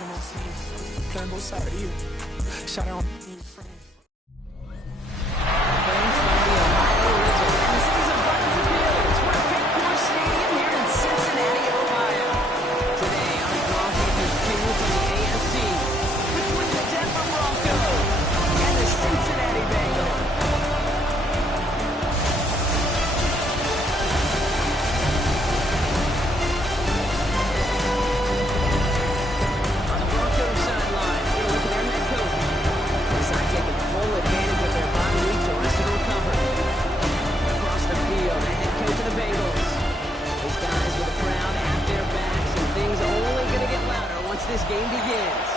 playing on my team. Playing both sides of you. Shout out to your friends. This game begins.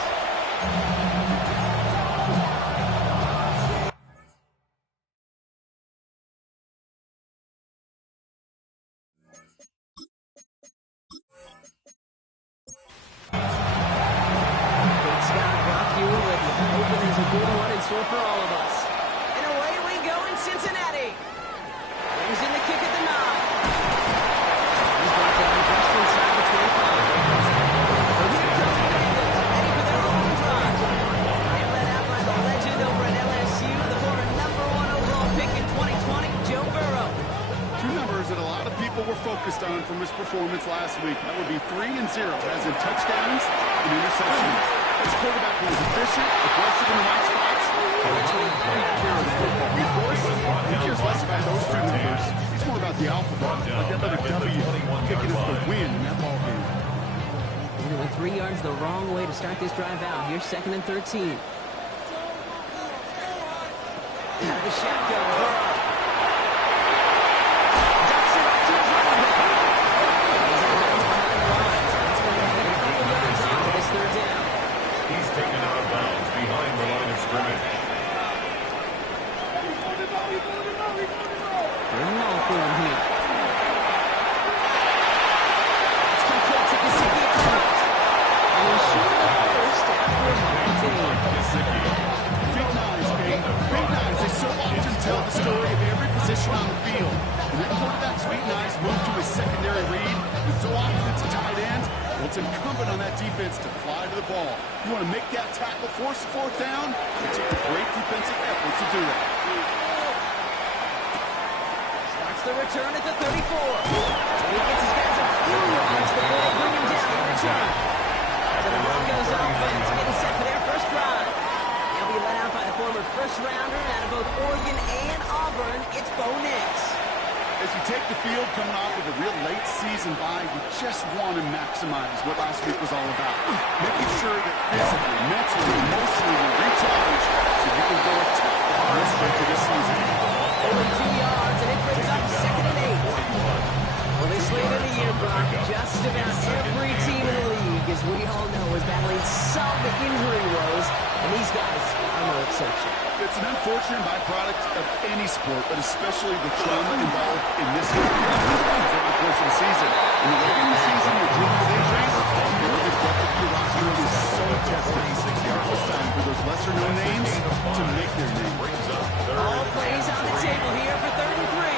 For all of us. And away we go in Cincinnati. Brings in the kick at the 9. He's brought down just inside the 25. So here comes the Bengals, ready for their own drive. They're led out by the legend over at LSU, the former #1 overall pick in 2020, Joe Burrow. Two numbers that a lot of people were focused on from his performance last week. That would be 3 and 0, as in touchdowns and interceptions. His quarterback was efficient, aggressive in the right spots. Actually, take care of the football. Of course, he cares less about those two numbers. He's more about the alphabet, like that letter W, taking us the win in that ball game. He went 3 yards the wrong way to start this drive out. Here's 2nd and 13. Out of the shotgun, Burrow. Ducks it up to his running back. He's out of behind the lines. That's going to get a couple yards onto this 3rd down. He's taken out of bounds behind the line of scrimmage. They're long for him here. It's complete to Gesicki out. And he's short the first after a maintain. Big nines, Kate. Big nines. They so often tell the story of every position on the field. And that quarterback's big nines move to his secondary read. And so often it's a tight end. Well, it's incumbent on that defense to fly to the ball. You want to make that tackle, force the 4th down, and take a great defensive effort to do it. The return at the 34. So he gets his guys a few yards before they bring him down in return. So the Broncos offense getting set for their first drive. They'll be led out by the former first-rounder out of both Oregon and Auburn. It's Bo Nix. As you take the field coming off of a real late season bye, you just want to maximize what last week was all about. Making sure that physically, mentally, emotionally you recharge so you can go attack the hardest stretch of this season. Only 2 yards, and it brings up 2nd and 8. Well, this late in the year, Brock, just about every team in the league, as we all know, is battling some injury woes, and these guys are no exception. It's an unfortunate byproduct of any sport, but especially the trauma involved in this one. This one throughout the course of the season. In the regular season, you're dealing with injuries. You know the depth of your roster is so tested. Now it's time for those lesser-known names to make their name. All plays on the table here for 3rd and 3.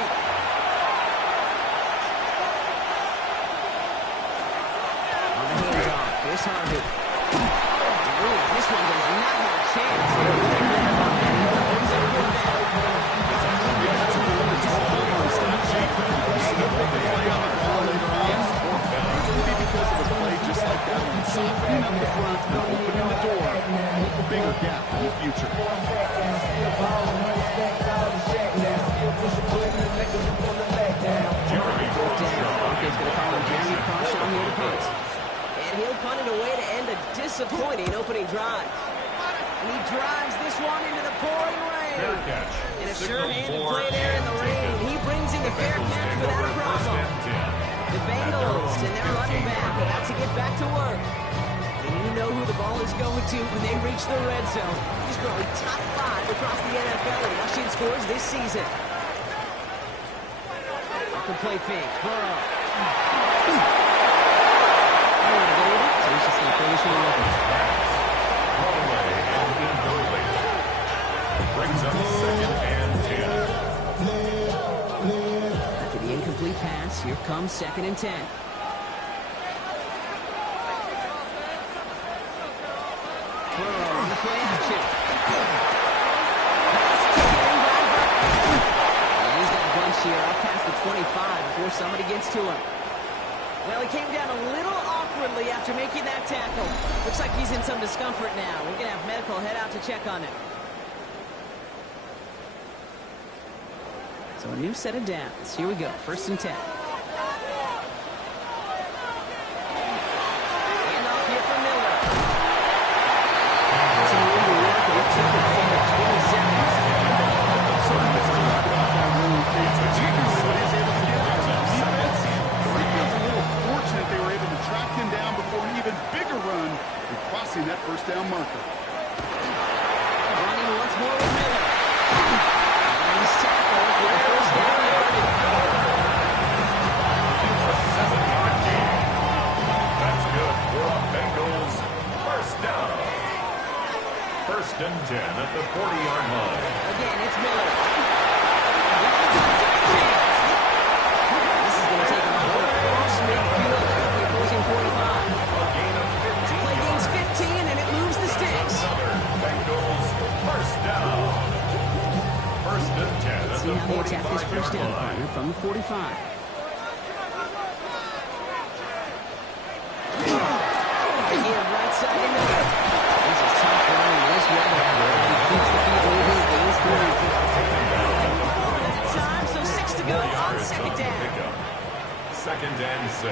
On the handoff, here's Harvey. Ooh, this one does not have a chance. Brings up 4th down. That's a goal that's all over the stat sheet. You see a big play on the ball later on. It's going to be because of a play just like that one. Softening up the front and opening the door. A bigger gap in the future. Jeremy 4th down. Broncos going to call him Jeremy Crawshaw here to punt. And he'll punt it away to end a disappointing opening drive. And he drives this one into the pouring rain. And a sure-handed play there in the rain. He brings in the fair catch without a problem. The Bengals and their running back about to get back to work. And you know who the ball is going to when they reach the red zone. He's growing top 5 across the NFL in rushing scores this season. Off the play fake. Burrow. So he's just going to finish with a Brings up 2nd and 10. After the incomplete pass, here comes 2nd and 10. here up past the 25 before somebody gets to him. Well, he came down a little awkwardly after making that tackle. Looks like he's in some discomfort now. We're going to have medical head out to check on him. So a new set of downs. Here we go. 1st and 10. And off here for Miller. Some room to work, and it took advantage. Give him seconds. They were able to track him down before an even bigger run and crossing that 1st down marker. Running once more with Miller. Nice tackle for the 1st down yardage. That's good for a Bengals 1st down. 1st and 10 at the 40-yard line. Again, it's Miller. This is going to take him over across midfield at the opposing 45. A gain of 15. Play gains 15, and it moves the sticks. Another Bengals 1st down. 1st and 10 Let's at see the how they attack this 1st 45-yard down line. partner from the 45. Again, right side to Miller. This is tough running this weather. He keeps the field moving, gains 3. Time, so 6 to go on 2nd down. 2nd and 6.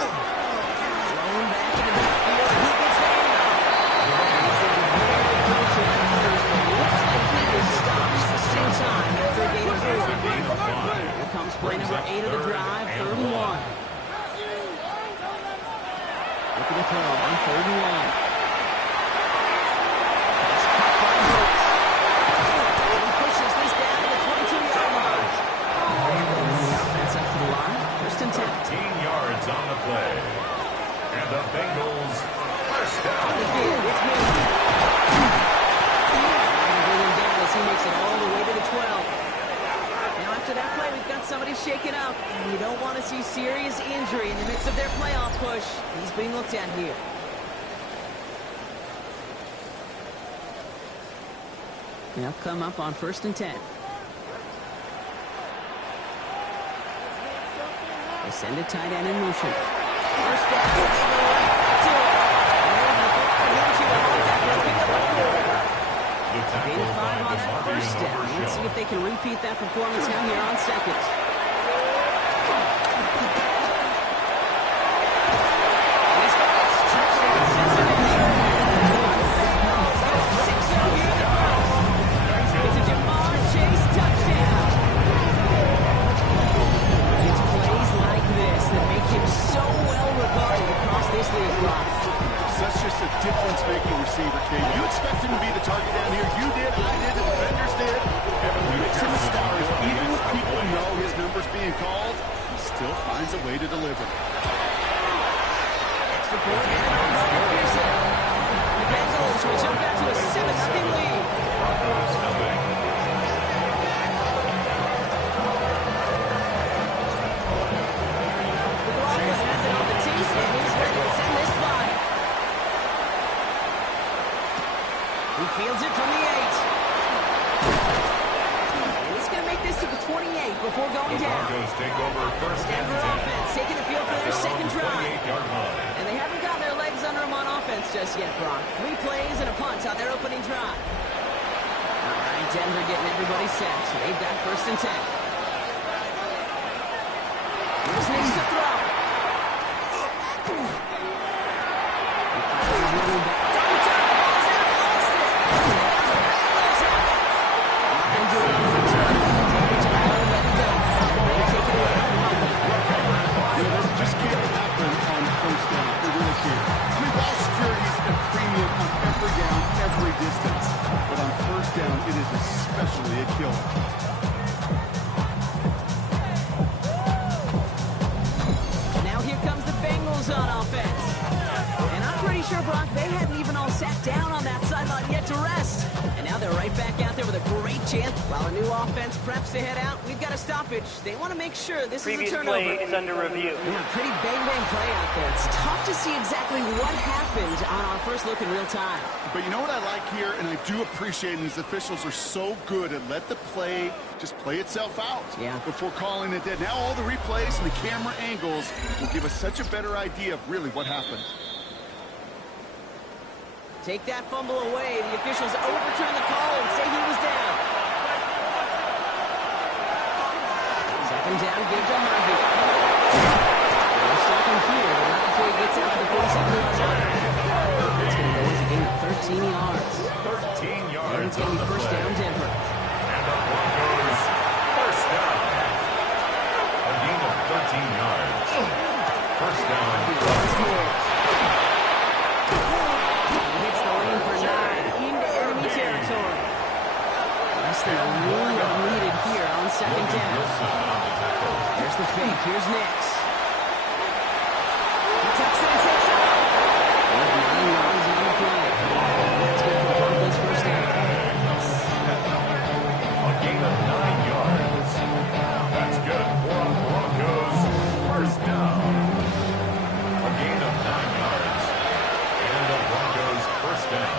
Thrown back into the backfield, and he gets the handoff. He's looking very close to that first, but looks like he was stopped at the same time after a gain of 4. Here comes play number 8 of the drive, 3rd and 1. Looking to throw on 3rd and 1. Pass caught by Brooks. And he pushes this down to the 22-yard line. Offense up to the line, 1st and 10. 15 yards on the play. And the Bengals 1st down. Again, it's Miller. Trying to bring him down as he makes it all the way to the 12. Now after that play, we've got somebody shaken up, and you don't want to see serious injury in the midst of their playoff push. He's being looked at here. They'll come up on 1st and 10. They send a tight end in motion. 1st down, they go right to it. Gain of 5 on that 1st down. Let's see if they can repeat that performance now here on 2nd. He's got this touchdown, Cincinnati. 6-yard gain to first. It's a Jamar Chase touchdown. It's plays like this that make him so well regarded across this league, Brock. That's just a difference-making receiver, Kate. You expect him to be the target down here. You did, I did, the defenders did. And when we mix in the stars, even when people know his number's being called, he still finds a way to deliver. Extra point and by Pearson. The Bengals will jump out to a 7-0 lead. Broncos nothing. McLaughlin has it on the tee, and he's ready to send this flying. He fields it from the 8. And he's going to make this to the 28 before going The down. Broncos take over 1st and Denver 10. offense taking the field for At their their second own drive. 28-yard line. And they haven't got their legs under them on offense just yet, Brock. 3 plays and a punt on their opening drive. All right, Denver getting everybody set. So they've got 1st and 10. Here's next to throw. He finds his running back. Double time. Ball's out. He lost it. Lines it up for turn. Which I will let it go. They take it away. This just can't happen on 1st down. It really can't. I mean, ball security is a premium on every down, every distance. But on 1st down, it is especially a killer. Now here comes the Bengals on offense. And I'm pretty sure, Brock, they hadn't even all sat down on that sideline yet to rest. And Now they're right back out there with a great chance. While a new offense preps to head out, we've got a stoppage. They want to make sure this is a turnover. Previous play is under review. Yeah, pretty bang-bang play out there. It's tough to see exactly what happened on our first look in real time. But you know what I like here, and I do appreciate it, these officials are so good at let the play just play itself out before calling it dead. Now all the replays and the camera angles will give us such a better idea of really what happened. Take that fumble away. The officials overturn the call and say he was down. Second down, give to Harvey. They're stopping here, but not before he gets out to the 47-yard line. It's going to go as a gain of 13 yards. 13 yards. And it's going to be first down, Denver. And the Broncos first down. A gain of 13 yards. First down. Once more. Hits the lane for 9 into enemy territory. Less than a yard needed here on second down. There's the fake. Here's Nix. He tucks in, takes off. 9 yards on the play. That's good for Broncos first down. A gain of 9 yards. That's good for Broncos first down. A gain of 9 yards. And the Broncos first down.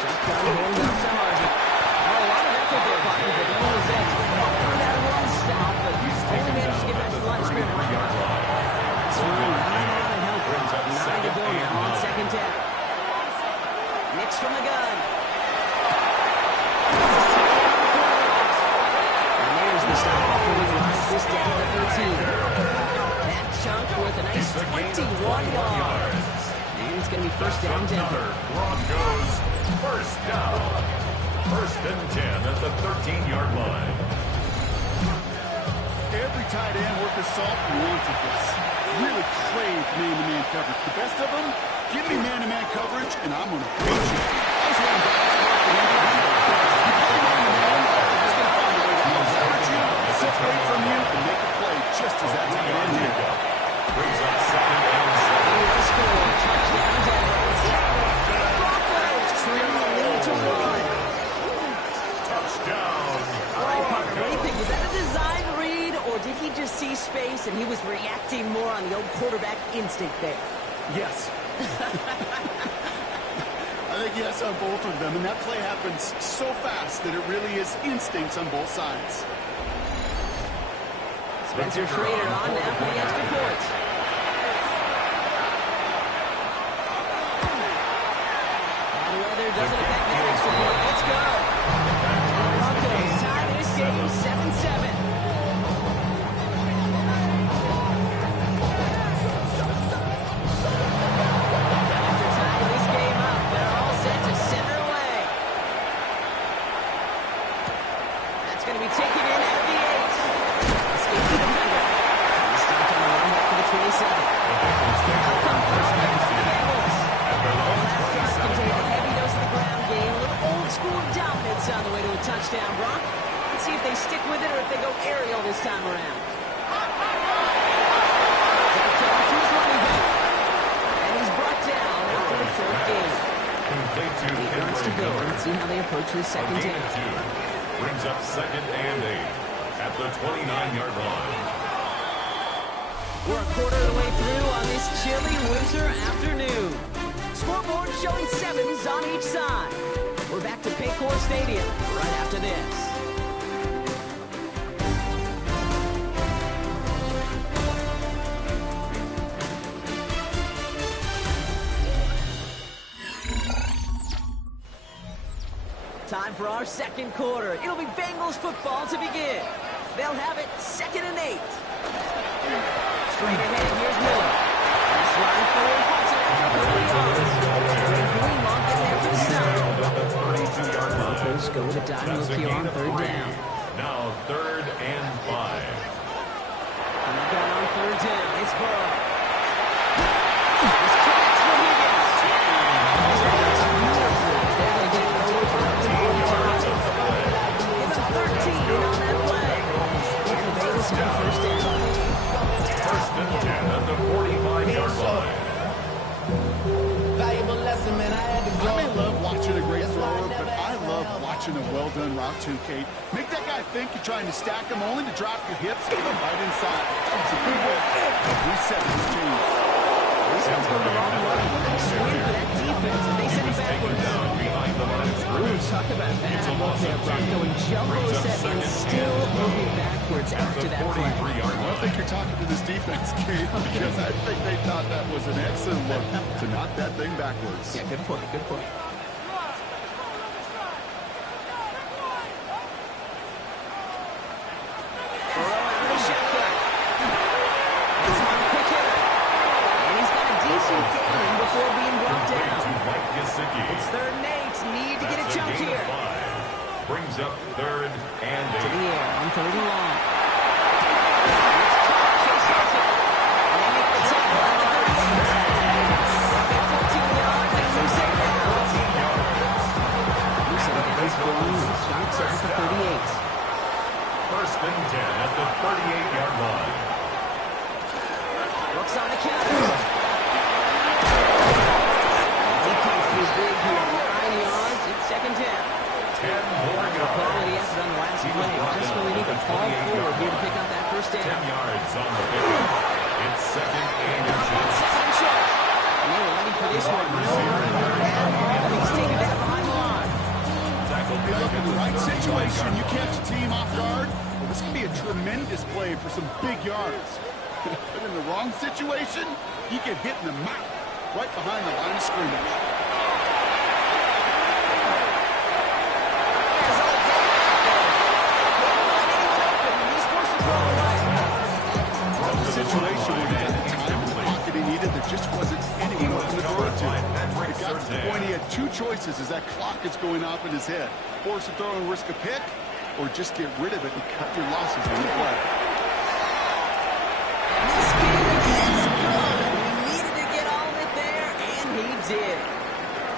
Shotgun hand up to Harvey. A lot of effort there, Parker, but no results. Fought for that run stop, but only managed to get back to the line of scrimmage. That's right, not a lot of help. 9 to go now on second down. Nix from the gun. And there's the stop before he lines this down to the 13. That chunk with a nice 21 yards. And it's going to be first down, Denver. Broncos first down. First and 10 at the 13-yard line. Every tight end worth his salt wanted this. Really craved man-to-man coverage. The best of them, give me man-to-man coverage, and I'm going to beat you. That's what I'm you play man-to-man, he's going to find a way to outsmart you, separate from you, and make a play just as that tight end did. Brings up second and 7. Score, touchdown, Denver. Broncos trim the lead to 1. Touchdown. All right, Parker, what do you think? Was that a design read, or did he just see space and he was reacting more on the old quarterback instinct there? Yes. I think yes on both of them, and that play happens so fast that it really is instincts on both sides. Spencer Schrader on now for the extra point. Bad weather doesn't affect that extra point. Let's go. Broncos tie this game 7-7. After tying this game up, they're all set to center away. That's going to be taken in at the 8. Escapes the defender. He stopped on the run back to the 27. Out comes the offense for the Bengals. The last drive contained a heavy dose of the ground game, a little old-school dominance on the way to a touchdown, Brock. Let's see if they stick with it or if they go aerial this time around. Back to his running back. And he's brought down after the third game. 8 yards to go. Let's see how they approach this second down. Brings up second and 8 at the 29-yard line. We're a quarter of the way through on this chilly winter afternoon. Scoreboard showing 7s on each side. We're back to Paycor Stadium right after this. Time for our second quarter. It'll be Bengals football to begin. They'll have it second and 8. Straight ahead, here's Miller. He's running forward, puts it after 30 yards. Greenlaw getting there for the stop. Broncos go with a dime look here on third down. Now third and 5. And they got on third down. It's Burrow. This connects for Higgins. They're going to get it over for 13 on that play. And the Bengals have first down. First and 10 at the 45-yard line. I may love watching a great well-done route, too, Kate. Make that guy think you're trying to stack him only to drop your hips right inside. It's a good way of resetting his chains. This one's going the wrong way. Nice win for that defense as they send it backwards. Ooh, talk about bad look there, Bronco. And jumbo set and still moving backwards after that play. I don't think you're talking to this defense, Kate, because I think they thought that was an excellent look to knock that thing backwards. Yeah, good point, good point. Before being brought down. It's 3rd and 8. Need to get a jump here. Brings up 3rd and 8. To the air on 3rd and long. It's caught. Chase has it. And they make the tackle at the 38. 14 yards and Moose it down. Moose it against one. Sharks are at the 38. 1st and 10 at the 38-yard line. Looks on the counter. Big here, 9 yards, it's 2nd down. 10 more yards. Quality effort on the last play. Just when we need to fall forward here to pick up that 1st down. 10 yards on the pickup. It's 2nd and short. 2nd and short. And they were ready for this one. No running at all. He's taken that behind the line. Hey, look, in the right situation, you catch a team off guard, well, this can be a tremendous play for some big yards. But in the wrong situation, you get hit in the mouth right behind the line of scrimmage. Situation where he got the time in the pocket he needed, there just wasn't anyone open to throw it to. It got to the point he had 2 choices as that clock is going off in his head. Force a throw and risk a pick, or just get rid of it and cut your losses on the play. And this game is good. He needed to get all of it there, and he did.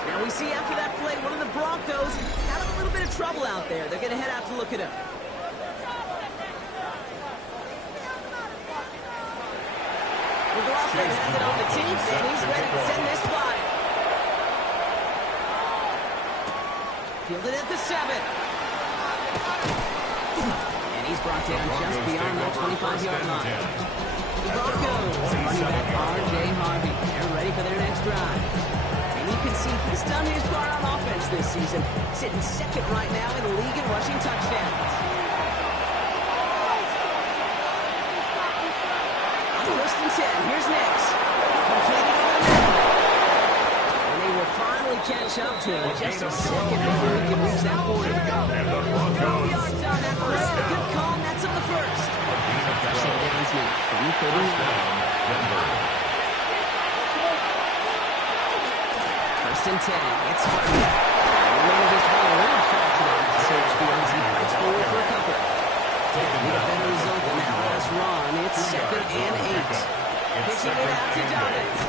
Now we see after that play, one of the Broncos had a little bit of trouble out there. They're going to head out to look at him. McLaughlin has it on the team, and he's ready to send this flying. Fielded at the 7. And he's brought down just beyond that 25-yard line. The Broncos, running back R.J. Harvey. They're ready for their next drive. And you can see he's done his part on offense this season, sitting 2nd right now in the league in rushing touchdowns. 1st and 10. Here's Nix. Completed over the middle. And they will finally catch up to him just a second before he can reach that 40. And the 12 Broncos. yards on that play. Good call, and that's on the 1st. First and downs now from the 39. 1st and 10. It's Harvey. And then just had a little fraction on that search field. He fights forward for a couple. With a better result than that last run, it's 2nd and 8. Pitching it out to Dobbins.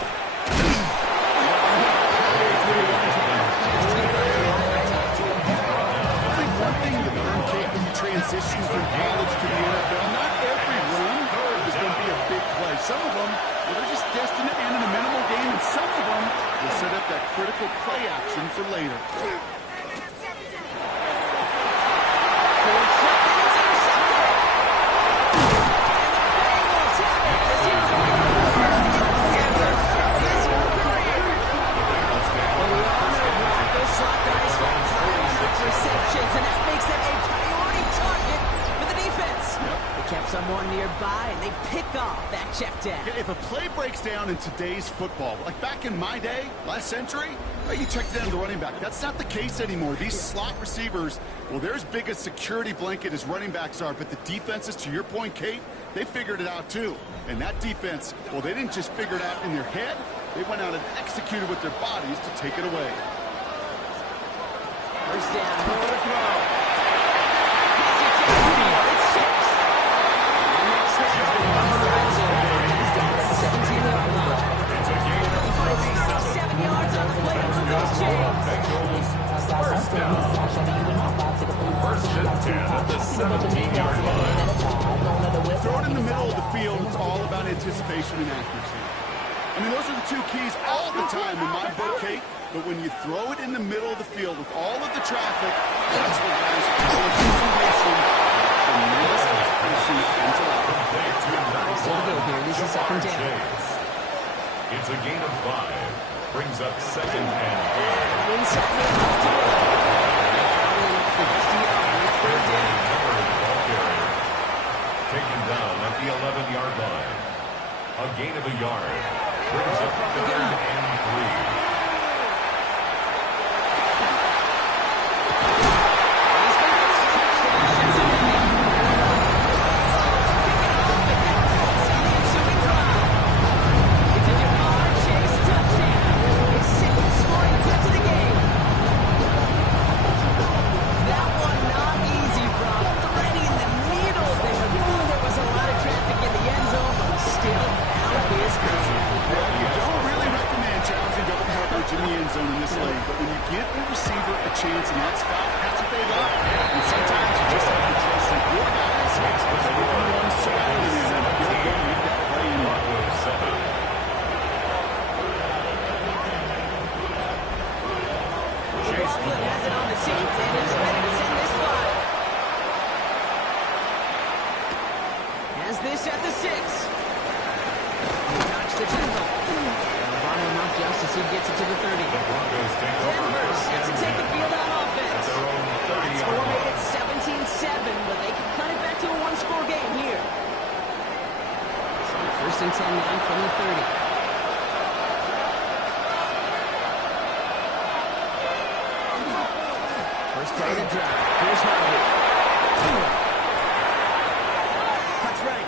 I think one thing you learn, Kate, when you transition from college to the NFL, not every run is going to be a big play. Some of them, well, they're just destined to end in a minimal game, and some of them will set up that critical play action for later. Receptions, and that makes them a priority target for the defense. They kept someone nearby, and they pick off that check down. Yeah, if a play breaks down in today's football, like back in my day, last century, you check down the running back. That's not the case anymore. These slot receivers, well, they're as big a security blanket as running backs are, but the defenses, to your point, Kate, they figured it out too. And that defense, well, they didn't just figure it out in their head. They went out and executed with their bodies to take it away. First down, more to throw. Gets it to the field. It's 6. And that snap has been run in the red zone. He's down at the 17-yard line. He finds 67 yards on the play to move those chains. First down. 1st and 10 at the 17-yard line. Throw it in the middle of the field. It's all about anticipation and accuracy. I mean, those are the 2 keys all the time in my book, Kate. but when you throw it in the middle of the field with all of the traffic, that's what guys are going to tremendous accuracy into life. Still to go here. This is second down. It's a gain of 5. Brings up second and 5. Inside the left to it's third down. Taken down at the 11-yard line. A gain of a yard. Brings up third and 3. This at the 6. He touched the temple. Bottom him up just as he gets it to the 30. Denver set to take the field on offense. That score made it 17-7, but they can cut it back to a one-score game here. So first and 10 now from the 30. First play of the drive. Here's Harvey. Right.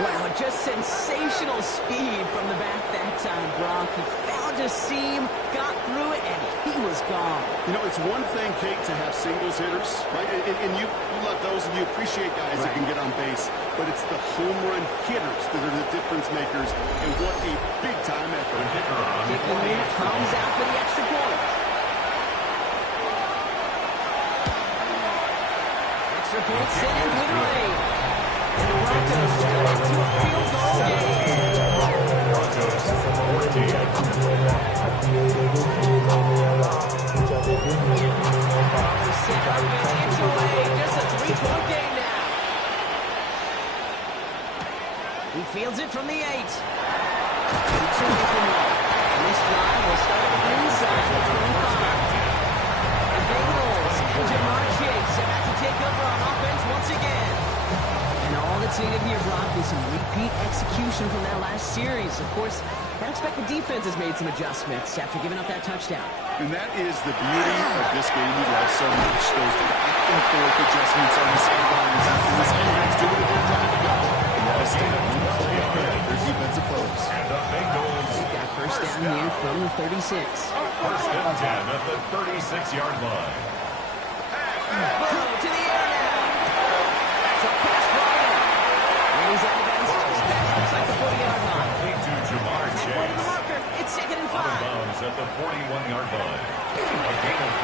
Wow, just sensational speed from the back that time, Brock. He found a seam, got through it, and he was gone. You know, it's one thing, Kate, to have singles hitters, right? And you love those, and you appreciate guys that can get on base. But it's the home run hitters that are the difference makers, and what a big-time effort. Kicking in comes out for the extra point. Extra point sent in with Ray. And the Broncos turn it to a field goal game. Broncos 14. Just a 3-point game now. He fields it from the 8. 2 away from one. And this drive will start inside the 25. The Bengals and Jamar Chase about to take over on offense once again. And all that's needed here, Brock, is some repeat execution from that last series. Of course, I expect the defense has made some adjustments after giving up that touchdown. And that is the beauty of this game we love so much. Those back and forth adjustments on the sidelines after this defense doing it their time to go. And that is staying one play ahead of their defensive foes. And the Bengals got first down here from the 36. First and 10 at the 36-yard line. Burrow to the air now. So pass ball in. And he's out of bounds. His pass looks like the 40-yard line. To Jamar Halfway to the Chase. marker. It's second and 5. Out of bounds at the 41-yard line. A gain of 5.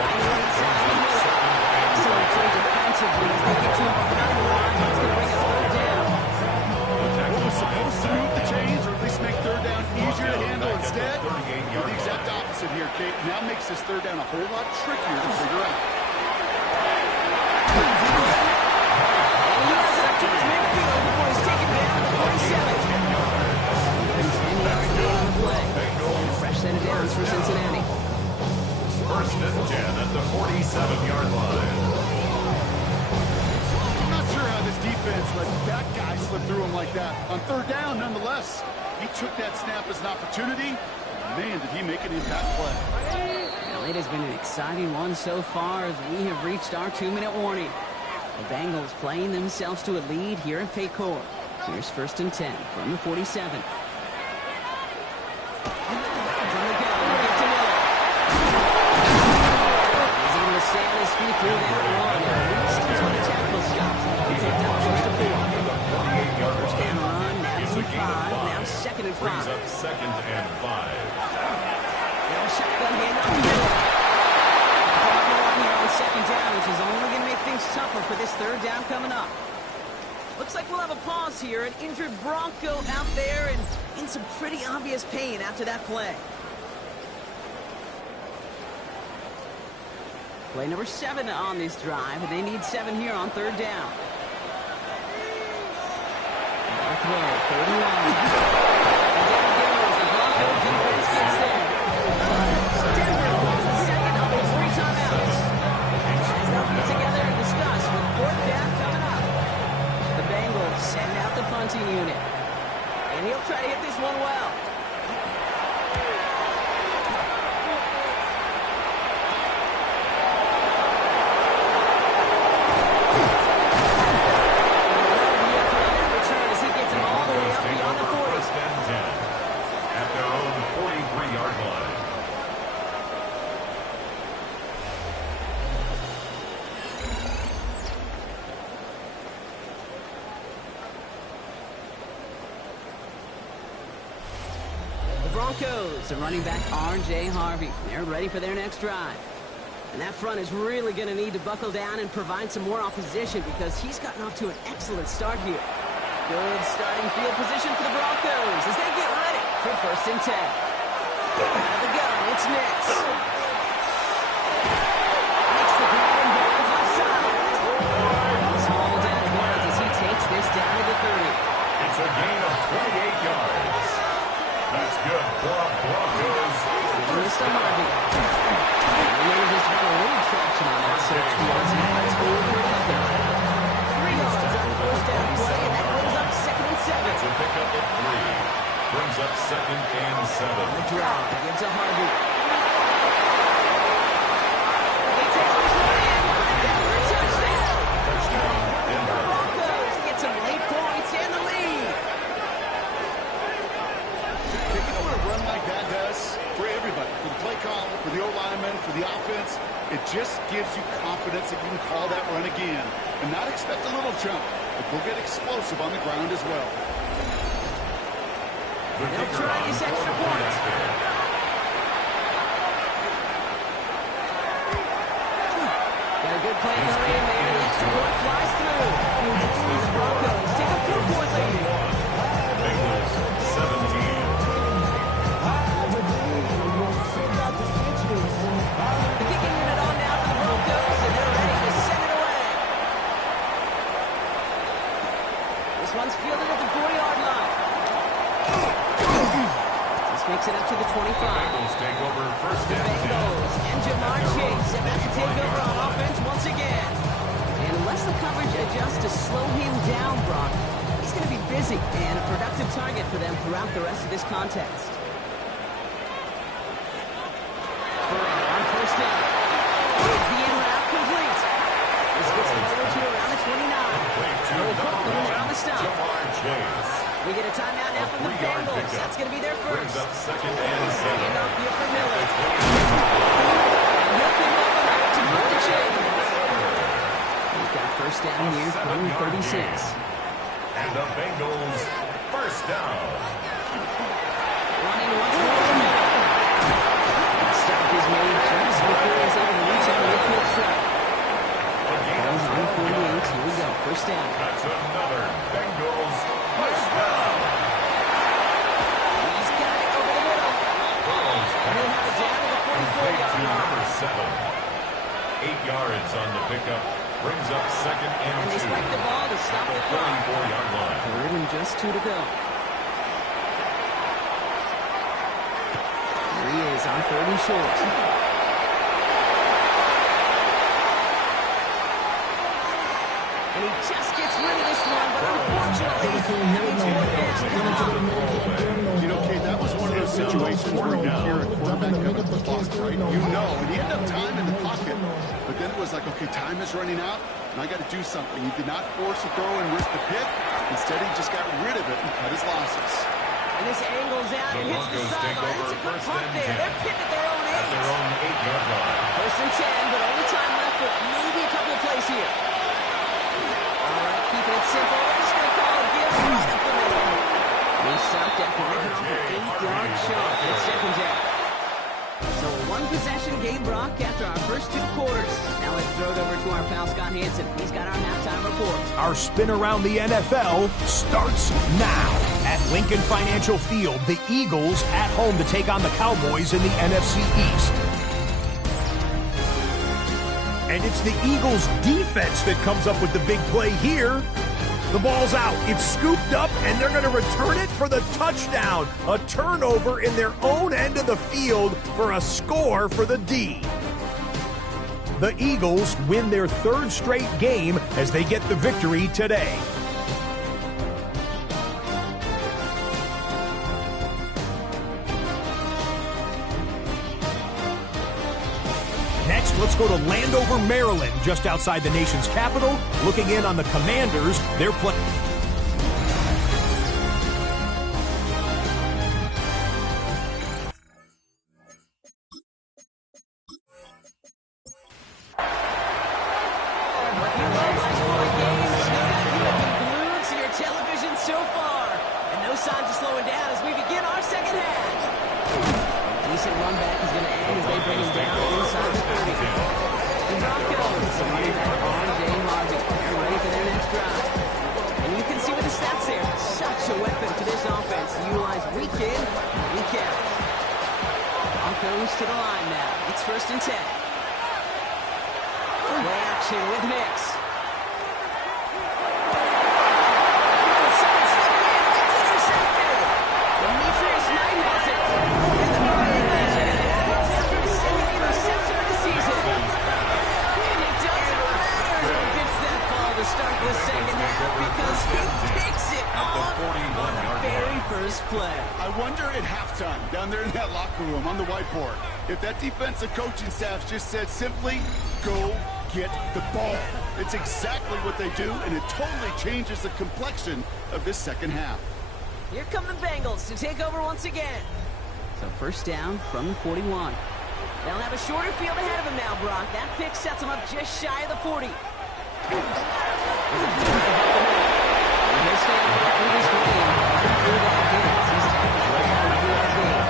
Excellent play defensively as they get to him behind the line. He's going to bring a third down. What was supposed to move the chains, or at least make third down easier to handle instead, the exact opposite here, Kate. Now makes this third down a whole lot trickier to figure out. And he has it up towards midfield before he's taken down to the 47. 10-yard gain on the play. And a fresh set of downs for Cincinnati. First and 10 at the 47-yard line. I'm not sure how this defense let that guy slip through him like that. On third down, nonetheless, he took that snap as an opportunity. Man, did he make an impact play. Well, it has been an exciting one so far as we have reached our 2-minute warning. The Bengals playing themselves to a lead here at Paycor. Here's first and 10 from the 47. From the gun, they get to Miller. He's able to stay on his feet through that run. And at least until the tackle stops. He picked up close to 4. First down run, now to 5. Now second and 5. Brings up second and 5. Now shotgun hand off to Miller. On the line here on which is only going to make things tougher for this third down coming up. Looks like we'll have a pause here. An injured Bronco out there and in some pretty obvious pain after that play. Play number 7 on this drive, and they need 7 here on third down. Throw, 31. And there it goes. The Bronco defense gets there. Denver calls the second of their 3 timeouts. As they'll get together and discuss with fourth down coming up. The Bengals send out the punting unit. And he'll try to hit this one well. Broncos and running back R.J. Harvey. They're ready for their next drive. And that front is really going to need to buckle down and provide some more opposition because he's gotten off to an excellent start here. Good starting field position for the Broncos as they get ready for first and 10. Out of the gun, it's Nix. Makes the grab and bounds offside. He's hauled out of bounds as he takes this down to the 30. It's a gain of 28 yards. That's good for Broncos. Giving this to Harvey. He manages to have a little traction on that search towards him. That's forward for another. 3 yards on the first down play, and that brings up second and 7. It's a pickup of 3. Brings up second and 7. The draw gives to Harvey. He takes this one in for the Denver touchdown. Touchdown, Denver. Broncos get some late points and the lead. You know what a run like that does for everybody, for the play call, for the O-lineman, for the offense? It just gives you confidence that you can call that run again and not expect a little jump, but go get explosive on the ground as well. They'll try these extra points. Got a good play in the lane there. The extra point flies through. The Broncos take a 4-point lead. Bengals 17. The kicking unit on now for the Broncos, and they're ready to send it away. This one's fielded at the 40-yard line. This makes it up to the 25. Bengals take over first The and 10. Bengals and Jamar Chase about to take over on offense once again. And unless the coverage adjusts to slow him down, Brock, he's going to be busy and a productive target for them throughout the rest of this contest. Burrow on first down. Is the in route complete? This gets forward to around the 29. No hook around the stop. Jamar Chase. We get a timeout now from the 3-yard Bengals. pickup. That's going to be their Brings first. up second and 7. Hand off here for Miller. And he'll pick up another to move the chains. He's got first down here from 36. And the Bengals first down. Running once more to Miller. Stop is made just before he's able to reach out with his shot. Ball's on 48. Here we go. First down. That's another Bengals first down. He's got it over the middle. Burrows And he'll have it down to the complete 44-yard to line. number 7. 8 yards on the pickup. Brings up second And and they 2. spike the ball to stop the clock. 34-yard line. Third and just 2 to go. There he is on third and short. And he just gets rid of this one, but unfortunately, that means fourth down coming up. You know, Kate, that was one of those situations where you hear a quarterback pick up the clock, right? You know, and he ended up time in the pocket. But then it was like, okay, time is running out, and I got to do something. He did not force a throw and risk the pick. Instead, he just got rid of it and cut his losses. And this angles out and hits the Broncos take sideline. over It's a good first punt and there. 10. They're pinned at their own At their 8. own 8-yard line. First and 10, but only time left for maybe a couple of plays here. All right, keeping it simple. They're just going to call a give right up the middle. He stopped after making off an 8-yard shot. It's second down. So one possession gave the Brock, after our first 2 quarters. Now let's throw it over to our pal Scott Hansen. He's got our halftime report. Our spin around the NFL starts now. At Lincoln Financial Field, the Eagles at home to take on the Cowboys in the NFC East. And it's the Eagles' defense that comes up with the big play here. The ball's out. It's scooped up, and they're going to return it for the touchdown. A turnover in their own end of the field for a score for the D. The Eagles win their 3rd straight game as they get the victory today. Next, let's go to Landover, Maryland, just outside the nation's capital. Looking in on the Commanders, they're playing. To the line now. It's 1st and 10. Play action with Mix. It's intercepted. Demetrius Knight has it. And the Buccaneers are going to have it after the 2nd interception of the season. And it doesn't matter who gets that ball to start the 2nd half because he picks it off on the very first play. I wonder at halftime, down there in that locker room on the whiteboard, if that defensive coaching staff just said simply, go get the ball. It's exactly what they do, and it totally changes the complexion of this 2nd half. Here come the Bengals to take over once again. So 1st down from the 41. They'll have a shorter field ahead of them now, Brock. That pick sets them up just shy of the 40. He'll stay on through this game. Through that game. He's taking it right out of that game.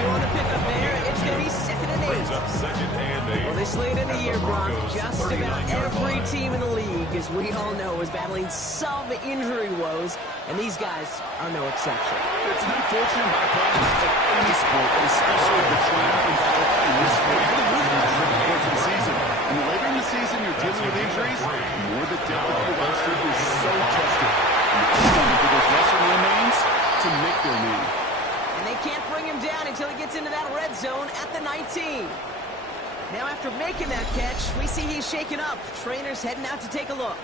2 on the pickup there, and it's going to be 2nd and 8. Brings up 2nd and 8. Well, this late in the year, Brock, just about every team in the league, as we all know, is battling some injury woes, and these guys are no exception. It's an unfortunate byproduct of any sport, especially the triumph involved in this sport. You lose guys over the course of the season. And the later in the season you're dealing with injuries, the more the depth of your roster is so tested. And it's time for those lesser-known names to make their name. And they can't bring him down until he gets into that red zone at the 19. Now, after making that catch, we see he's shaken up. Trainer's heading out to take a look.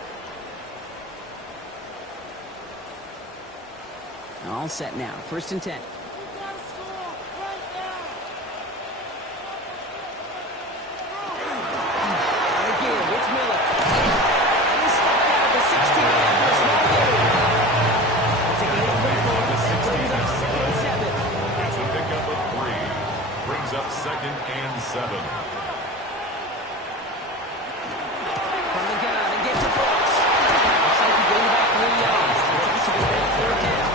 All set now. 1st and 10. Again, it's Miller. And he's stepped out of the 16 after a small game. It's a gain of 3 for him. That brings up 2nd and 7. It's a pickup of 3. Brings up 2nd and 7. From the gun and get to Brooks. Looks like he gained about 3 yards. It's also going to be a 3rd down.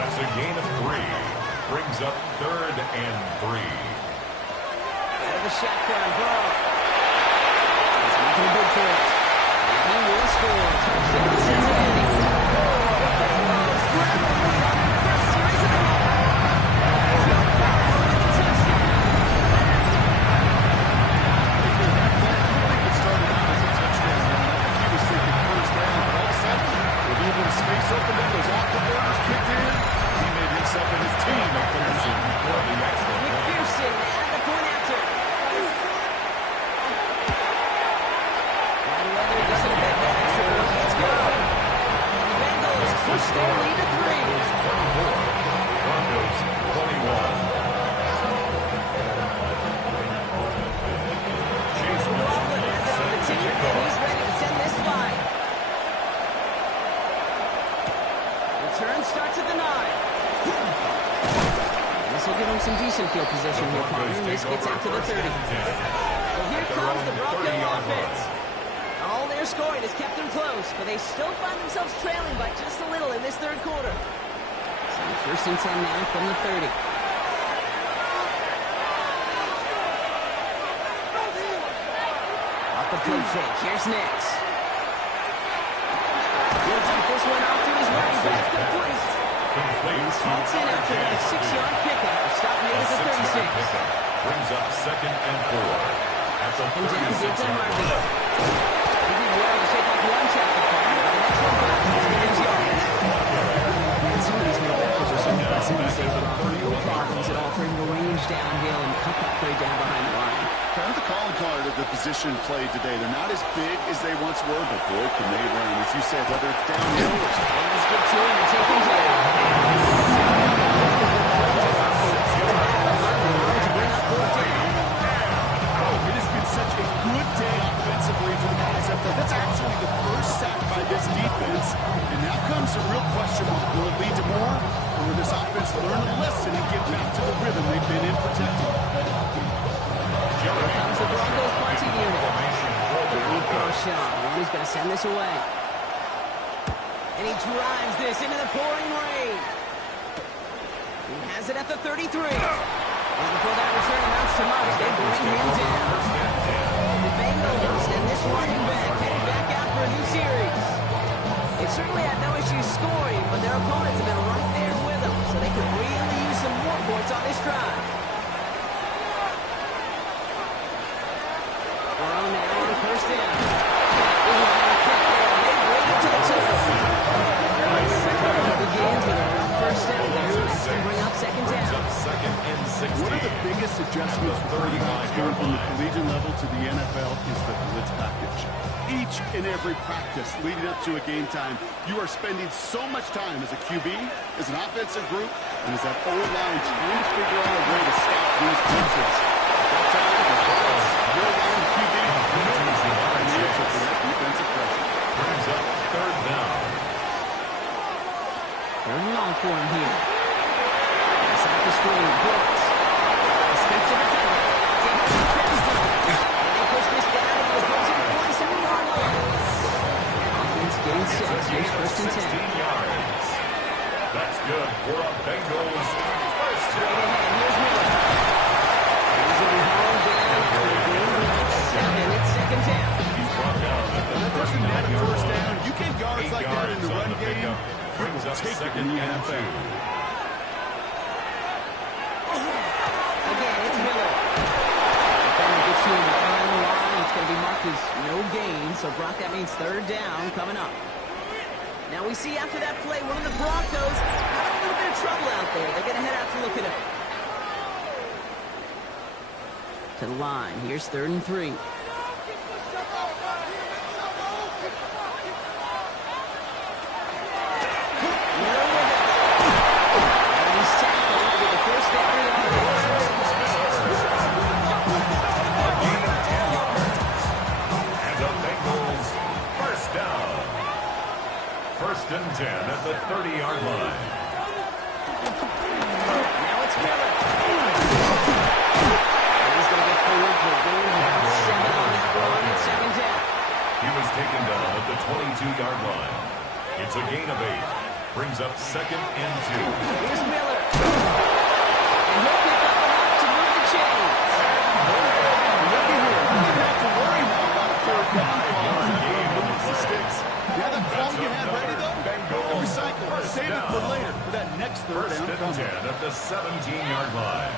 That's a gain of 3. Brings up 3rd and 3. Out of the shotgun, Burrow. He's making a bid for it. And he will score. Touchdown, Cincinnati. Bengals grab the lead on their first series of the game. Joe Burrow with the touchdown. If you're that player, you think it started out as a touchdown run. I think he was thinking 1st down, but all of a sudden, with the able to space open there, those afterburners kicked in. He made himself and his team a fantasy. McPherson at the point after. Wide weather doesn't get that extra point. Let's go. The Bengals push their lead to 3. Broncos 21. Chase McLaughlin has it on the team, and he's ready to send this fly. Return starts at the 9. This will give him some decent field position here, partner. This gets out to the 30. So here comes the Bronco offense. All their scoring has kept them close, but they still find themselves trailing by just a little in this 3rd quarter. So First and 10 now from the 30. Off the play fake. Here's Nix. He'll take this one off to his right. Back complete. He's falls in after that 6-yard pickup. Stop made at the 36. Brings up second and 4. At the 36-yard line. He did well to take off one tackle. The next one back is yards. And some of these middlebackers are so impressive these days. No problems at all for him to range downhill and cut that play down behind the line. Kind of the calling card of the position played today. They're not as big as they once were, but boy, can they run. As you said, whether it's downhill or Let's get to him and take him down. It has been such a good day offensively for the guys up there. That's actually the first sack by this defense. And now comes a real question mark. Will it lead to more? Or will this offense learn a lesson and get back to the rhythm they've been in protecting? Here comes the Broncos punting unit. Jeremy Crochon. He's going to send this away. And he drives this into the pouring rain. He has it at the 33. And before that return amounts to much, they bring him down. The Bengals and this running back headed back out for a new series. They've certainly had no issues scoring, but their opponents have been right there with them, so they could really use some more points on this drive. Burrow now on first down. They bring it to the turf. Begins with a rough first down there. That's going to bring up second down. One of the biggest adjustments for quarterbacks going from the collegiate level to the NFL is the blitz package. Each and every practice leading up to a game time, you are spending so much time as a QB, as an offensive group, and as that O-line trying to figure out a way to stop these blitzes. That time, the Bills, your line QB, an answer for that defensive pressure. Brings up third down. Third and long for him here. Pass out the screen. Brooks. Escapes the defender. Takes the pass down. And they push this down to the opposing 47-yard line. Offense getting set. Here's first and 10. 16 yards. That's good for a Bengals first Straight down. ahead. Here's Miller. He's going to be hauled down after a game of 7. It's second down. He's brought down at the That doesn't matter first down. You get yards like that in the run game, brings up take it second in the and 2. NFL. Again, it's Miller. Defender gets to him right on the line. It's going to be marked as no gain. So, Brock, that means third down coming up. Now we see after that play, one of the Broncos having a little bit of trouble out there. They're going to head out to look at it. To the line. Here's third and 3. First and 10 at the 30-yard line. Now it's Miller. And he's going to get forward for a gain of 7 on that run at second down. He was taken down at the 22-yard line. It's a gain of 8. Brings up second and 2. Here's Miller. And he'll pick up enough to move the chains. Look at here. You don't have to worry now about a third down call. The sticks. You have that ball you had ready, though? Recycle it. Save it for later for that next third First down. and 10 at the 17-yard line.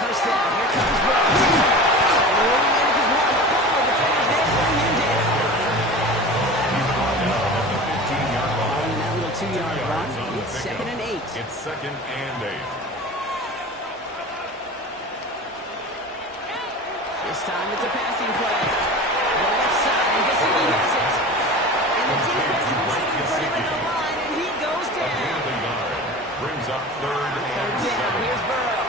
First down. Here comes Brooks. And rolling in his run. A couple of defenders there bring him down. He's brought down at the 15-yard line. On that little 2-yard run, yards on the it's pickup. second and 8. It's second and 8. This time it's a passing play. The left side, and Gesicki has it. And the defense waiting for him at the line, and he goes A gain down. of a yard. Brings up third and Third down, 7. here's Burrow.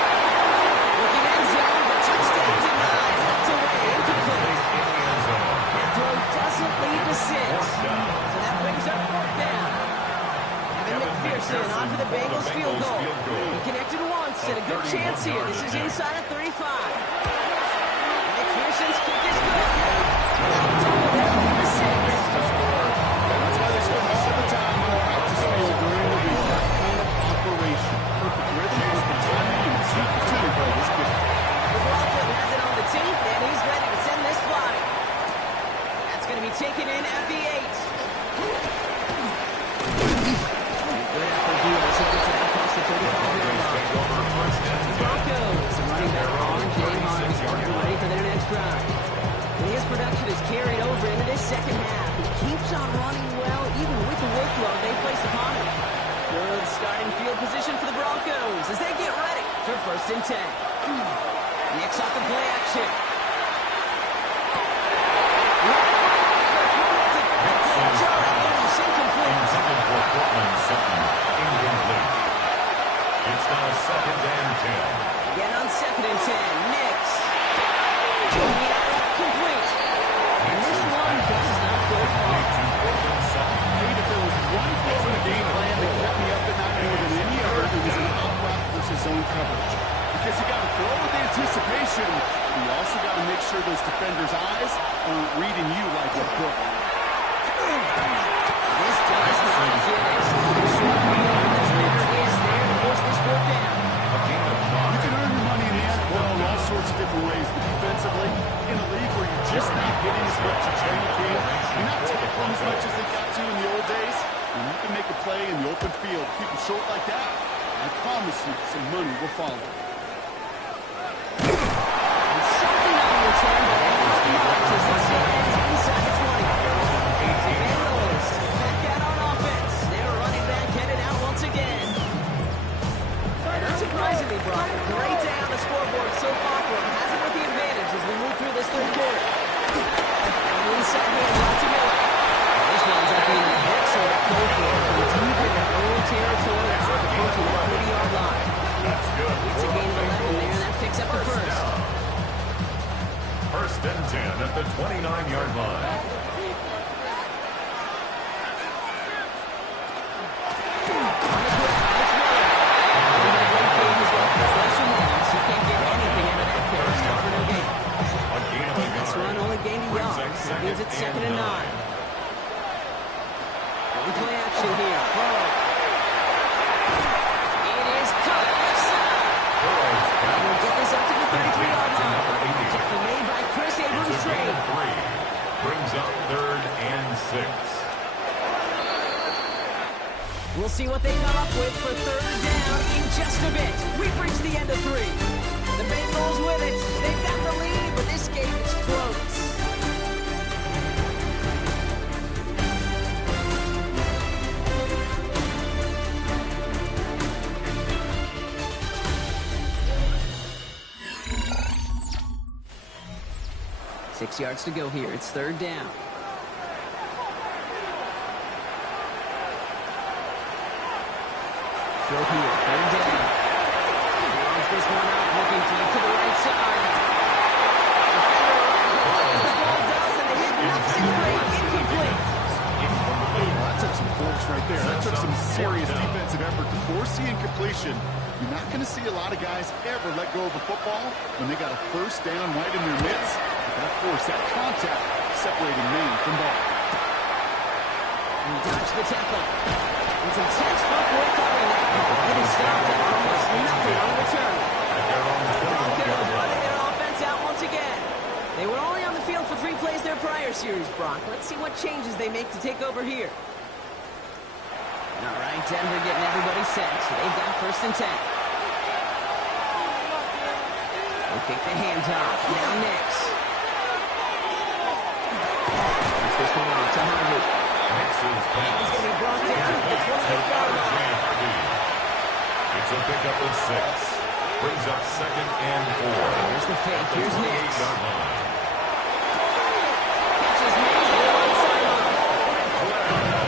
Looking end zone, the touchdown denied. Knocked away, incomplete. In the end zone. That throw doesn't lead to 6. Fourth down. So that brings up fourth down. Evan McPherson on for the Bengals field goal. He connected once and a good chance here. This is inside of 35. McPherson's kick is good. Double there for 6. That's why they spend all the time on the keeps on running well, even with the workload they placed upon him. Good starting field position for the Broncos as they get ready for 1st and 10. Knicks off the play action. It's now 2nd and 10. Again on 2nd and 10. Knicks. Complete. And this one does not go far. Kate, if there was one thing in the game plan that kept me up at night more than any other, it was an out-route versus zone coverage. Because you got to throw with anticipation, but you also got to make sure those defenders' eyes aren't reading you like a book. This does not get it. The defender is there to force this 4th down. You can earn your money in the NFL in all sorts of different ways, but defensively, in a league where you're just not hitting as much as you can, you're not tackling as much as they got to in the old days, and you can make a play in the open field, keep it short like that, I promise you some money will follow. Something on the return, but as this ends inside the 20. Vandals back out on offense. Their running back headed out once again. And unsurprisingly, Brock, great day on the scoreboard so far for him. Has it with the advantage as we move through this 3rd quarter. And inside handoff to Miller. This one's up in an excellent play for him. It's deep in their own territory as they're approaching the 30-yard line. That's good. It's a gain of 11 there, and that picks up the 1st. 1st and 10 at the 29-yard line. This run only gained a yard. That means it's 2nd and 9. One play action here. It is cut left side. And he'll get this up to the 33-yard line. Tackle made by Chris Abrams trade. Brings up 3rd and 6. We'll see what they come up with for 3rd down in just a bit. We've reached the end of 3. The Bengals with it. They've got the lead, but this game is close. Six yards to go here. It's 3rd down. Throw here. 3rd down. Launch this one out. Looking deep to the right side. Defender the ball does, and the hit knocks it free. Incomplete. Well, that took some force right there. That took some serious defensive effort to force the incompletion. You're not going to see a lot of guys ever let go of the football when they got a 1st down right in their midst. That force, that contact, separating man from ball. He dodged the tackle. And some textbook work covering that. It is stopped at almost nothing on return. Broncos running their offense out once again. They were only on the field for 3 plays their prior series, Brock. Let's see what changes they make to take over here. All right, Denver getting everybody set. They've got 1st and 10. They take the handoff. Now Knicks. Puts this one on to Harvey. He's going to be brought down at the 28-yard line. It's a pickup of 6. Brings up 2nd and 4. Here's the fake. Here's Knicks. Catches me on the right sideline.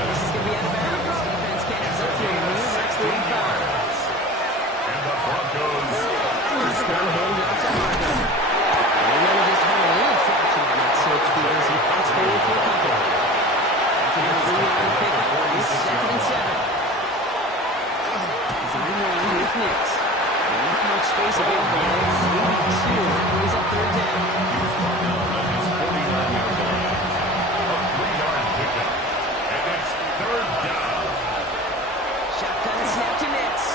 This is going to be out of bounds. Defense can't accept him. That's 35. And the Broncos. He's going to hand it up to Harvey. And then just had a little traction on that search field as he fights forward for a couple. After the 3-yard pickup, it's 2nd and 7. He's on the line with Knicks. Not much space available there. 82. Brings up 3rd down. He's brought down at his 49-yard line. A 3-yard pickup. And it's 3rd down. Shotgun snap to Knicks.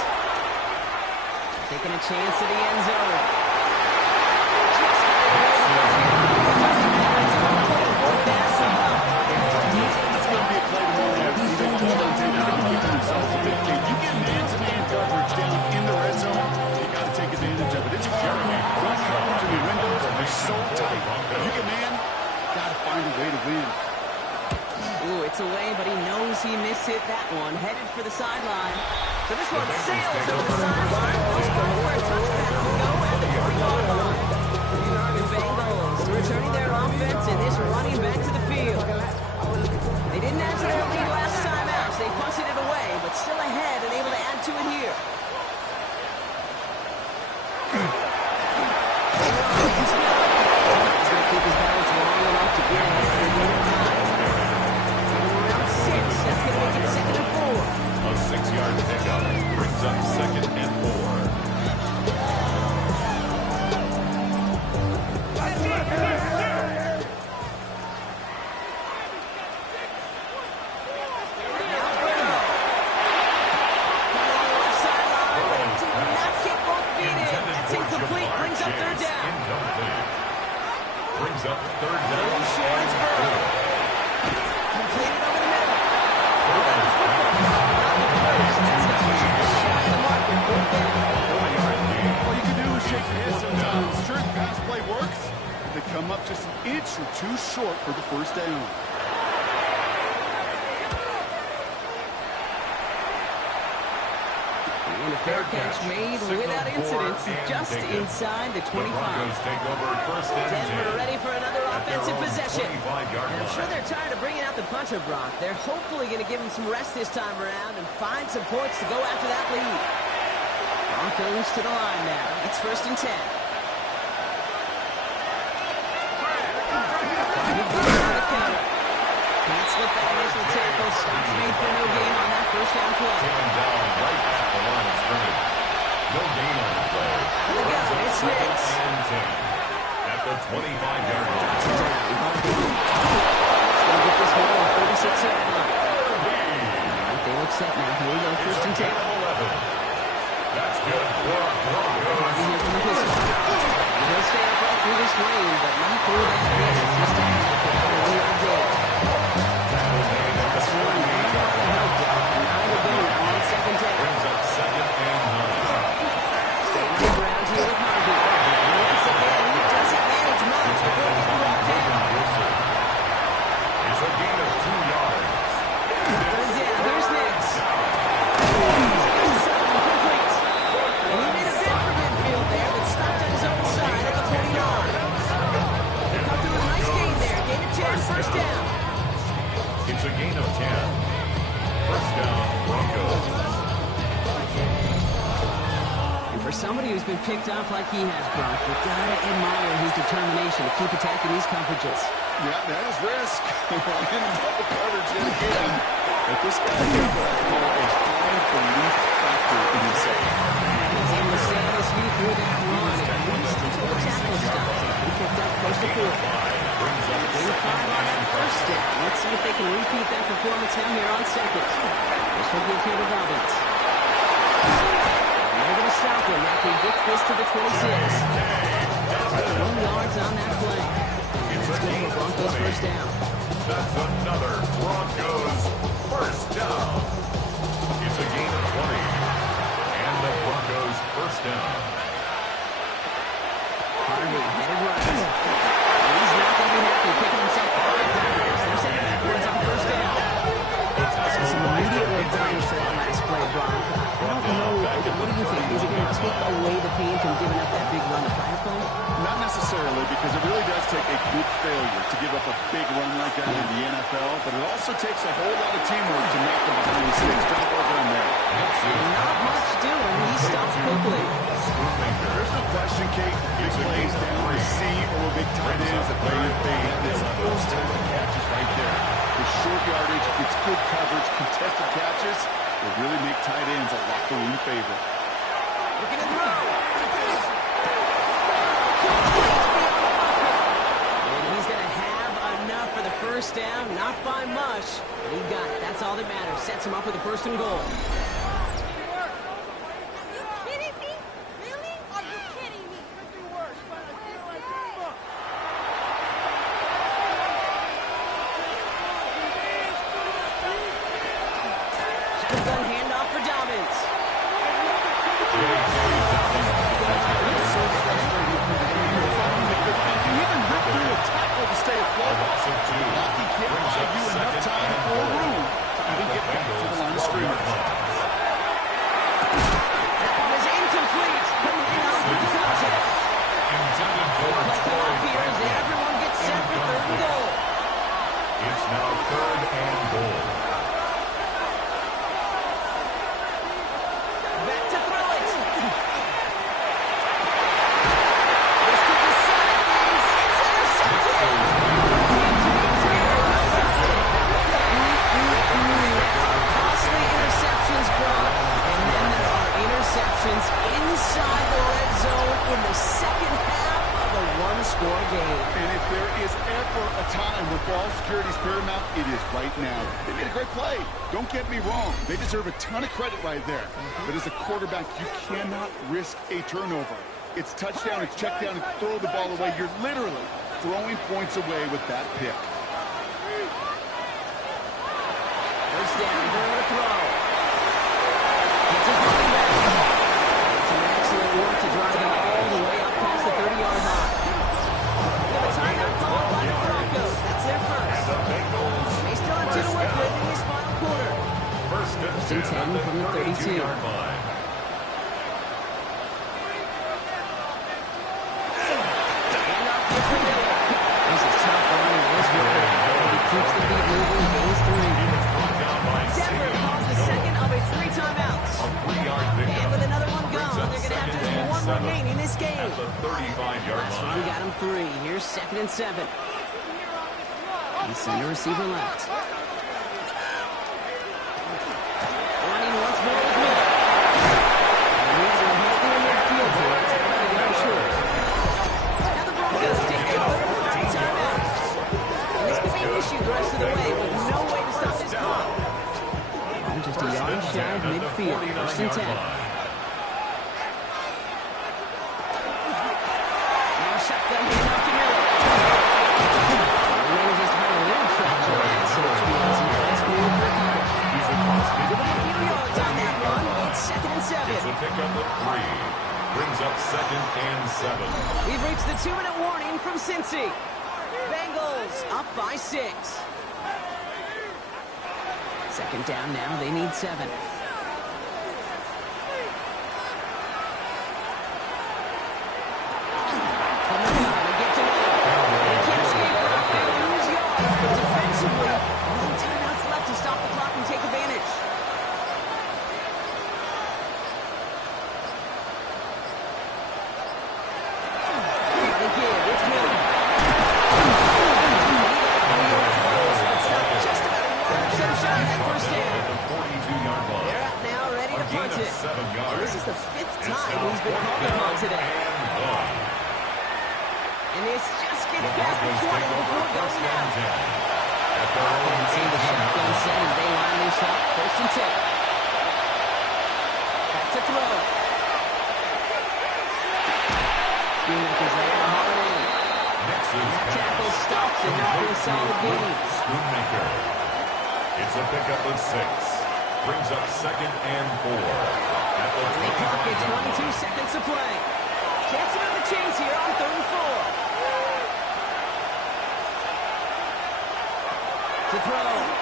Taking a chance to the end zone. Just got it away from him. Doesn't matter. It's complete. 4th down. It's going to be a play tomorrow. You think the Lions are going to keep themselves a big game. You get man-to-man coverage down in the red zone, you got to take advantage of it. It's hard. Front coverage and the windows are so tight. You get man, got to find a way to win. Ooh, notice he mishit that one, headed for the sideline. So this one sails over the sideline. No spot for a touchdown. Go at the 40-yard line. The Bengals returning their offense and this running back to the field. They didn't add to their lead last time out, so they punted it away, but still ahead and able to add to it here. He's going to keep his balance long enough to get ahead for a gain of 5. Around 6, that's going to make it 2nd and 4. A 6-yard pickup brings up 2nd and 4. Brings up 3rd down. Completed over the middle. Not the first. That's not shy of the marker. All you can do is shake your head sometimes. Sure, the pass play works, but they come up just an inch or two short for the first down. And a fair catch made without incident, just inside the 25. Take over 1st and 10. Denver ready for another offensive possession. 25-yard And I'm sure they're tired of bringing out the punter, Brock. They're hopefully going to give him some rest this time around and find some points to go after that lead. Broncos to the line now. It's 1st and 10. Can't slip that initial tackle. Stops made for no gain on that 1st down play. Taken down right at the line of scrimmage. No gain on the play. Look out, it's Nicks. And 10 at the 25-yard line. He's going to get this one on the 36-yard line. They look set now. Here we go, 1st and 10. That's good for Broncos. Here from the pistol. He'll stay upright through this rain, but not through that rain. This time, we are good. That's one. Now to go on 2nd down. Brings up 2nd and 9. Staying on the ground here with Harvey. Once again, he doesn't manage much before getting brought down. It's a gain of 2 yards. 3rd down, here's Nicks. He's got 7 complete. And he made a bid for midfield there, but stopped on his own side at the 40-yard. They cut through a nice gain there. Gain of 10, 1st down. It's a gain of 10. 1st down, Broncos. And for somebody who's been picked off like he has, Brock, you gotta admire his determination to keep attacking these coverages. Yeah, that is risk. In double coverage yet again. But this guy has what I call a high belief factor in himself. He's able to stay on his feet through that run. At least until the tackle stops. He picked up close to 4. Gain of 5 on that 1st down. Let's see if they can repeat that performance now here on 2nd. This will give here to Robbins. And they're going to stop him after he gets this to the 26. 20 yards on that play. It's good for Broncos 1st down. That's another Broncos 1st down. It's a gain of 20. And the Broncos 1st down. Harvey headed right. He's not going to be happy picking himself up. They're sending backwards on 1st down. So some immediate revenge for that last play, Brock. I don't know. What do you think? Is it going to take away the pain from giving up that big run to power play? Not necessarily, because it really does take a big failure to give up a big run like that in the NFL, but it also takes a whole lot of teamwork to make the behind the sticks. Job well done there. Not much doing. He stops quickly. There's no question, Kate. Big plays down the seam or big tight ends that play in fade. It's those type of catches right there. The short yardage, it's good coverage, contested catches will really make tight ends a locker room favorite. Looking to throw. And he's going to have enough for the 1st down. Not by much, but he got it. That's all that matters. Sets him up with the 1st and goal. Shotgun handoff for Dobbins. Even rip through a tackle to stay afloat. Blocking can't buy you enough time or room to even right now. They made a great play. Don't get me wrong. They deserve a ton of credit right there. But as a quarterback, you cannot risk a turnover. It's touchdown, it's check down, it's throw the ball away. You're literally throwing points away with that pick. First down, going to throw. It's his running back. Some excellent work to drive him all the way up past the 30-yard line. We have a timeout called by the Broncos. That's their first. They still have 2 to work with in this final quarter. First and 10 from the 32. Yard line. This is tough running this way. He keeps the feet moving, gains 3. Denver calls the second of its 3 timeouts. A 3-yard pickup. And with another one gone, they're going to have just one remaining this game. At the 35-yard Last line. one got him 3. Here's 2nd and 7. And center receiver left. Running once more with Miller. And he's in healthy in midfield here. It's going to go short. Now the Broncos take their third and final timeout. And this could be an issue the rest of the way, with no way to stop this clock. I'm just a yard shy of midfield. First and 10. Now shotgun handoff to Miller. He manages to find a little traction on that search field. He fast forward for a couple. Give him a few yards on that run. It's 2nd and 7. It's a pickup of 3. Brings up 2nd and 7. We've reached the 2-minute warning from Cincy. Bengals up by 6. 2nd down now. They need 7. From the gun, they get to Miller. They can't escape it. They lose yards, but defensively, no timeouts left to stop the clock and take advantage. They give. It's Miller. That's not just about a yard or so shy of that first down. At the 42-yard line. They're out now, ready to punt Gain it. of 7 And yards. this is the 5th time he's been called upon today. And this just gets past the 20 before going down. Offense in the shotgun set as they line this up. First and 10. Back to throw. Schoonmaker's there to haul it in. That tackle stops and not a solid gain. Schoonmaker. It's a pickup of 6. Brings up 2nd and 4. At the And they clock it 25-yard 22 seconds to play. Chance to have a chance here on 3rd and 4. To throw.